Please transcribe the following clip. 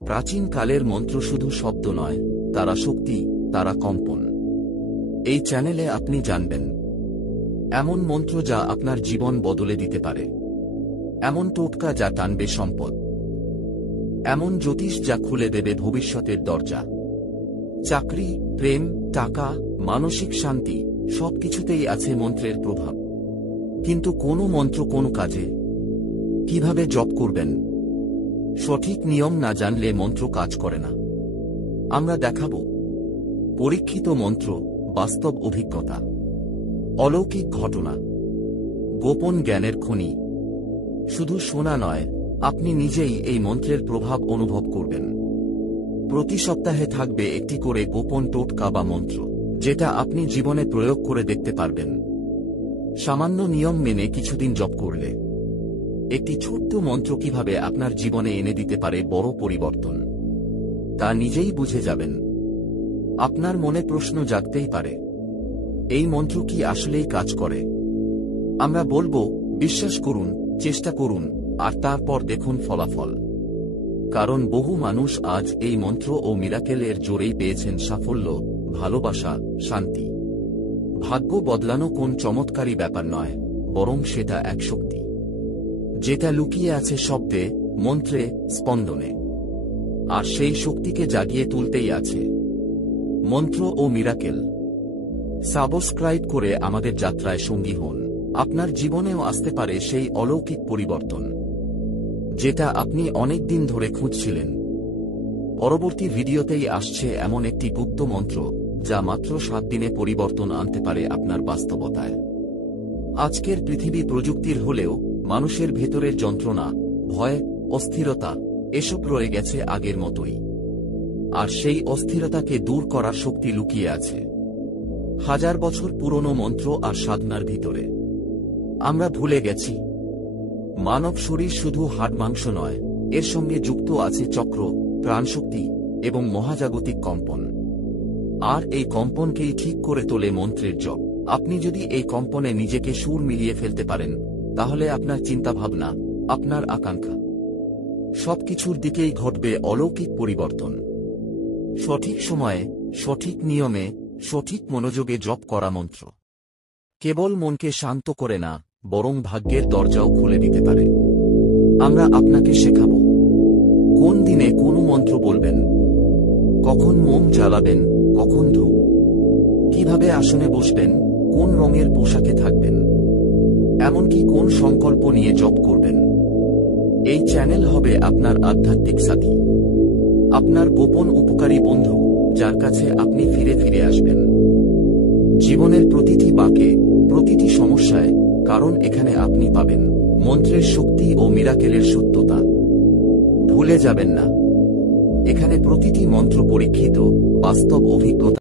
প্রাচীন কালের মন্ত্র শুধু শব্দ নয়, তারা শক্তি, তারা কম্পন। এই চ্যানেলে আপনি জানবেন এমন মন্ত্র যা আপনার জীবন বদলে দিতে পারে, এমন টোটকা যা টানবে সম্পদ, এমন জ্যোতিষ যা খুলে দেবে ভবিষ্যতের দরজা। চাকরি, প্রেম, টাকা, মানসিক শান্তি সবকিছুতেই আছে মন্ত্রের প্রভাব। কিন্তু কোন মন্ত্র কোন কাজে, কিভাবে জপ করবেন, সঠিক নিয়ম না জানলে মন্ত্র কাজ করে না। আমরা দেখাব পরীক্ষিত মন্ত্র, বাস্তব অভিজ্ঞতা, অলৌকিক ঘটনা, গোপন জ্ঞানের খনি। শুধু শোনা নয়, আপনি নিজেই এই মন্ত্রের প্রভাব অনুভব করবেন। প্রতি সপ্তাহে থাকবে একটি করে গোপন টোটকা বা মন্ত্র, যেটা আপনি জীবনে প্রয়োগ করে দেখতে পারবেন। সামান্য নিয়ম মেনে কিছুদিন জপ করলে একটি ছোট্ট মন্ত্র কিভাবে আপনার জীবনে এনে দিতে পারে বড় পরিবর্তন, তা নিজেই বুঝে যাবেন। আপনার মনে প্রশ্ন জাগতেই পারে, এই মন্ত্র কি আসলেই কাজ করে? আমরা বলবো, বিশ্বাস করুন, চেষ্টা করুন, আর তারপর দেখুন ফলাফল। কারণ বহু মানুষ আজ এই মন্ত্র ও মিরাকেলের জোরেই পেয়েছেন সাফল্য, ভালোবাসা, শান্তি। ভাগ্য বদলানো কোন চমৎকারী ব্যাপার নয়, বরং সেটা এক শক্তি, যেটা লুকিয়ে আছে শব্দে, মন্ত্রে, স্পন্দনে। আর সেই শক্তিকে জাগিয়ে তুলতেই আছে মন্ত্র ও মিরাকেল। সাবস্ক্রাইব করে আমাদের যাত্রায় সঙ্গী হন। আপনার জীবনেও আসতে পারে সেই অলৌকিক পরিবর্তন, যেটা আপনি অনেক দিন ধরে খুঁজছিলেন। পরবর্তী ভিডিওতেই আসছে এমন একটি গুপ্ত মন্ত্র, যা মাত্র 7 দিনে পরিবর্তন আনতে পারে আপনার বাস্তবতায়। আজকের পৃথিবী প্রযুক্তির হলেও মানুষের ভেতরের যন্ত্রণা, ভয়, অস্থিরতা এসব রয়ে গেছে আগের মতোই। আর সেই অস্থিরতাকে দূর করার শক্তি লুকিয়ে আছে হাজার বছর পুরনো মন্ত্র আর সাধনার ভিতরে। আমরা ভুলে গেছি, মানব শরীর শুধু হাড় মাংস নয়, এর সঙ্গে যুক্ত আছে চক্র, প্রাণশক্তি এবং মহাজাগতিক কম্পন। আর এই কম্পনকেই ঠিক করে তোলে মন্ত্রের জপ। আপনি যদি এই কম্পনে নিজেকে সুর মিলিয়ে ফেলতে পারেন, তাহলে আপনার চিন্তাভাবনা, আপনার আকাঙ্ক্ষা সবকিছুর দিকেই ঘটবে অলৌকিক পরিবর্তন। সঠিক সময়ে, সঠিক নিয়মে, সঠিক মনোযোগে জপ করা মন্ত্র কেবল মনকে শান্ত করে না, বরং ভাগ্যের দরজাও খুলে দিতে পারে। আমরা আপনাকে শেখাব কোন দিনে কোন মন্ত্র বলবেন, কখন মোম জ্বালাবেন, কখন ধূপ, কিভাবে আসনে বসবেন, কোন রঙের পোশাকে থাকবেন, এমনকি কোন সংকল্প নিয়ে জপ করবেন। এই চ্যানেল হবে আপনার আধ্যাত্মিক সাথী, আপনার গোপন উপকারী বন্ধু, যার কাছে আপনি ফিরে ফিরে আসবেন জীবনের প্রতিটি বাঁকে, প্রতিটি সমস্যায়। কারণ এখানে আপনি পাবেন মন্ত্রের শক্তি ও মিরাকেলের সত্যতা। ভুলে যাবেন না, এখানে প্রতিটি মন্ত্র পরীক্ষিত, বাস্তব অভিজ্ঞতা।